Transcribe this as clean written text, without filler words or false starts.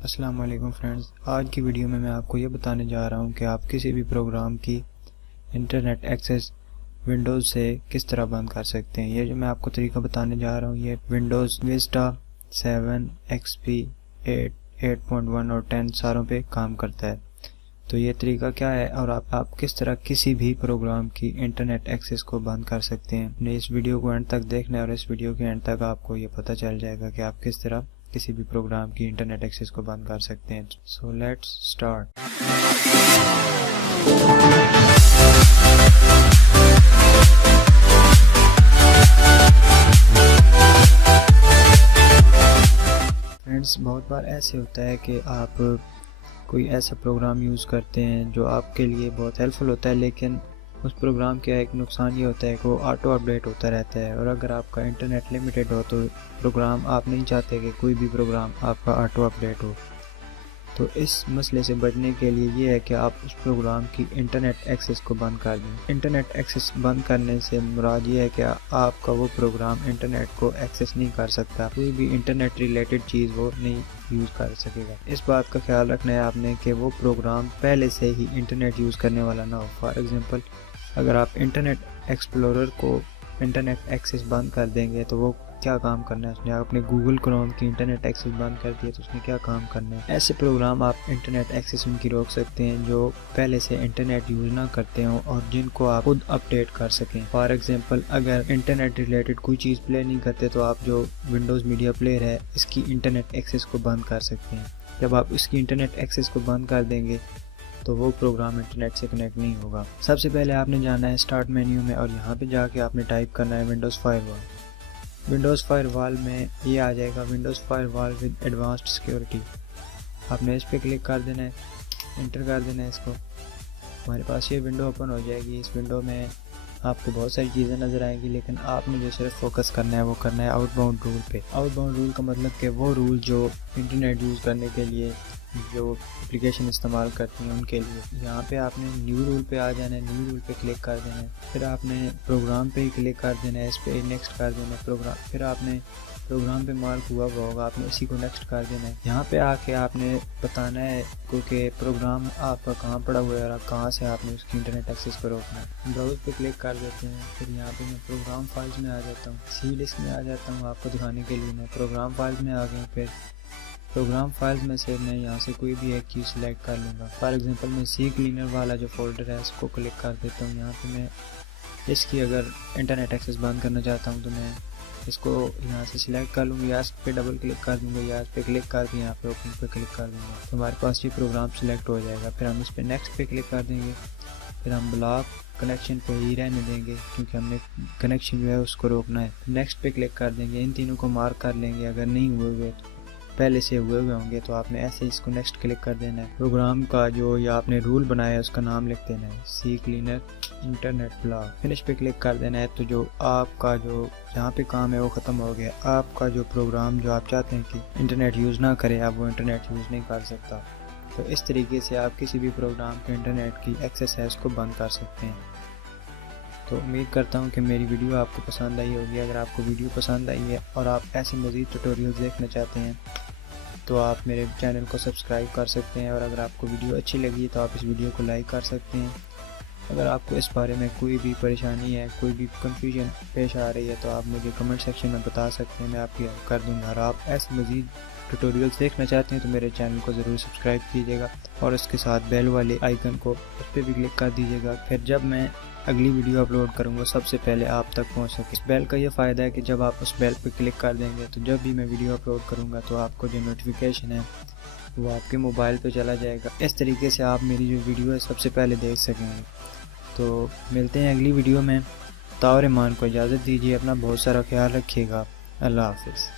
अस्सलाम वालेकुम फ्रेंड्स, आज की वीडियो में मैं आपको ये बताने जा रहा हूँ कि आप किसी भी प्रोग्राम की इंटरनेट एक्सेस विंडोज़ से किस तरह बंद कर सकते हैं। ये जो मैं आपको तरीका बताने जा रहा हूँ ये विंडोज़ विस्टा 7 एक्सपी 8 8.1 और 10 सारों पे काम करता है। तो ये तरीका क्या है और आप किस तरह किसी भी प्रोग्राम की इंटरनेट एक्सेस को बंद कर सकते हैं। अपने इस वीडियो को एंड तक देखना है और इस वीडियो के एंड तक आपको ये पता चल जाएगा कि आप किस तरह किसी भी प्रोग्राम की इंटरनेट एक्सेस को बंद कर सकते हैं। So let's start. फ्रेंड्स, बहुत बार ऐसे होता है कि आप कोई ऐसा प्रोग्राम यूज़ करते हैं जो आपके लिए बहुत हेल्पफुल होता है, लेकिन उस प्रोग्राम का एक नुकसान ये होता है कि वो ऑटो अपडेट होता रहता है। और अगर आपका इंटरनेट लिमिटेड हो तो प्रोग्राम आप नहीं चाहते कि कोई भी प्रोग्राम आपका ऑटो अपडेट हो। तो इस मसले से बचने के लिए ये है कि आप उस प्रोग्राम की इंटरनेट एक्सेस को बंद कर दें। इंटरनेट एक्सेस बंद करने से मुराद ये है कि आपका वो प्रोग्राम इंटरनेट को एक्सेस नहीं कर सकता, कोई भी इंटरनेट रिलेटेड चीज़ वो नहीं यूज़ कर सकेगा। इस बात का ख्याल रखना है आपने कि वो प्रोग्राम पहले से ही इंटरनेट यूज़ करने वाला ना हो। फॉर एग्ज़ाम्पल, अगर आप इंटरनेट एक्सप्लोरर को इंटरनेट एक्सेस बंद कर देंगे तो वो क्या काम करना है उसने। आपने गूगल क्रोम की इंटरनेट एक्सेस बंद कर दिया तो उसने क्या काम करना है। ऐसे प्रोग्राम आप इंटरनेट एक्सेस उनकी रोक सकते हैं जो पहले से इंटरनेट यूज़ ना करते हों और जिनको आप खुद अपडेट कर सकें। फॉर एग्जांपल, अगर इंटरनेट रिलेटेड कोई चीज़ प्ले नहीं करते तो आप जो विंडोज़ मीडिया प्लेयर है इसकी इंटरनेट एक्सेस को बंद कर सकते हैं। जब आप इसकी इंटरनेट एक्सेस को बंद कर देंगे तो वो प्रोग्राम इंटरनेट से कनेक्ट नहीं होगा। सबसे पहले आपने जाना है स्टार्ट मेन्यू में और यहाँ पे जाके आपने टाइप करना है विंडोज़ फायरवॉल। विंडोज़ फायरवॉल में ये आ जाएगा Windows firewall with advanced security. आपने इस पर क्लिक कर देना है, इंटर कर देना है इसको। हमारे पास ये विंडो ओपन हो जाएगी। इस विंडो में आपको बहुत सारी चीज़ें नज़र आएंगी, लेकिन आपने जो सिर्फ फोकस करना है वो करना है आउटबाउंड रूल पे। आउटबाउंड रूल का मतलब कि वो रूल जो इंटरनेट यूज़ करने के लिए जो एप्लीकेशन इस्तेमाल करती हैं उनके लिए। यहाँ पे आपने न्यू रूल पे आ जाना है, न्यू रूल पे क्लिक कर देना है, फिर आपने प्रोग्राम पे ही क्लिक कर देना है, इस पे नेक्स्ट कर देना है प्रोग्राम। फिर आपने प्रोग्राम पे मार्क हुआ होगा, आपने इसी को नेक्स्ट कर देना है। यहाँ पे आके आपने बताना है क्योंकि प्रोग्राम आपका कहाँ पड़ा हुआ है और कहाँ से आपने उसकी इंटरनेट एक्सेस पर रोकना है। ब्राउज पे क्लिक कर देते हैं, फिर यहाँ पे मैं प्रोग्राम फाइल्स में आ जाता हूँ, सी लिस्ट में आ जाता हूँ। आपको दिखाने के लिए मैं प्रोग्राम फाइल्स में आ गया। फिर प्रोग्राम फाइल्स में से मैं यहाँ से कोई भी एक चीज़ सिलेक्ट कर लूँगा। फॉर एग्जांपल, मैं सी क्लीनर वाला जो फोल्डर है उसको क्लिक कर देता हूँ। यहाँ पे मैं इसकी अगर इंटरनेट एक्सेस बंद करना चाहता हूँ तो मैं इसको यहाँ से सिलेक्ट कर लूँगा, या इस पर डबल क्लिक कर दूँगा, या इस पर क्लिक करके यहाँ पे ओपन पे क्लिक कर दूँगा तो हमारे पास ये प्रोग्राम सिलेक्ट हो जाएगा। फिर हम इस पर नेक्स्ट पे क्लिक कर देंगे। फिर हम ब्लॉक कनेक्शन पे ही रहने देंगे क्योंकि हमने कनेक्शन जो है उसको रोकना है। नेक्स्ट पे क्लिक कर देंगे, इन तीनों को मार्क कर लेंगे। अगर नहीं हुए पहले से हुए होंगे तो आपने ऐसे इसको नेक्स्ट क्लिक कर देना है। प्रोग्राम का जो या आपने रूल बनाया है उसका नाम लिख देना है, सी क्लीनर इंटरनेट ब्लॉक। फिनिश पे क्लिक कर देना है। तो जो आपका जो यहाँ पे काम है वो ख़त्म हो गया। आपका जो प्रोग्राम जो आप चाहते हैं कि इंटरनेट यूज़ ना करे, आप वो इंटरनेट यूज़ नहीं कर सकता। तो इस तरीके से आप किसी भी प्रोग्राम के इंटरनेट की एक्सेस है उसको बंद कर सकते हैं। तो उम्मीद करता हूँ कि मेरी वीडियो आपको पसंद आई होगी। अगर आपको वीडियो पसंद आई है और आप ऐसे मज़ीद ट्यूटोरियल्स देखना चाहते हैं तो आप मेरे चैनल को सब्सक्राइब कर सकते हैं। और अगर आपको वीडियो अच्छी लगी तो आप इस वीडियो को लाइक कर सकते हैं। अगर आपको इस बारे में कोई भी परेशानी है, कोई भी कंफ्यूजन पेश आ रही है तो आप मुझे कमेंट सेक्शन में बता सकते हैं, मैं आपकी हेल्प कर दूँगा। और आप ऐसे मज़ीद ट्यूटोरियल्स देखना चाहते हैं तो मेरे चैनल को ज़रूर सब्सक्राइब कीजिएगा और उसके साथ बेल वाले आइकन को उस पर भी क्लिक कर दीजिएगा। फिर जब मैं अगली वीडियो अपलोड करूंगा सबसे पहले आप तक पहुंच सके। इस बेल का ये फ़ायदा है कि जब आप उस बेल पर क्लिक कर देंगे तो जब भी मैं वीडियो अपलोड करूंगा तो आपको जो नोटिफिकेशन है वो आपके मोबाइल पे चला जाएगा। इस तरीके से आप मेरी जो वीडियो है सबसे पहले देख सकेंगे। तो मिलते हैं अगली वीडियो में। ताओ रहमान को इजाज़त दीजिए। अपना बहुत सारा ख्याल रखिएगा। अल्लाह हाफिज़।